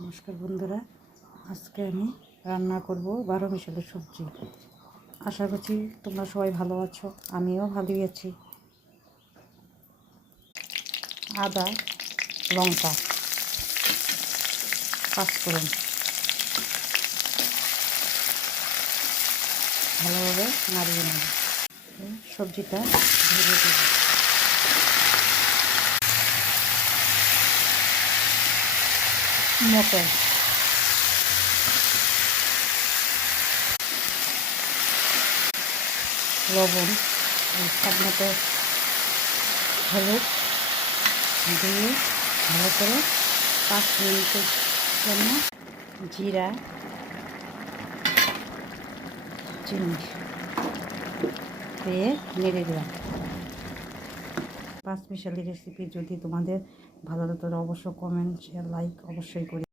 নমস্কার বন্ধুরা, আজকে আমি রান্না করব 12 মিশালি সবজি। আশা করছি তোমরা সবাই ভালো আছো, আমিও ভালোই আছি। আদা, লঙ্কা, পাঁচফোড়ন ভালোভাবে নাড়িয়ে নেব। সবজিটা ধীরে দেব। মটর, লবণ, স্বাদ মতো হলুদ দিয়ে ভালো করে 5 মিনিটের জন্য জিরা, চিনি দিয়ে নেড়ে দিলাম। 5 মিশালি রেসিপি যদি তোমাদের ভালো লাগে তাহলে অবশ্যই কমেন্ট, শেয়ার, লাইক অবশ্যই করি।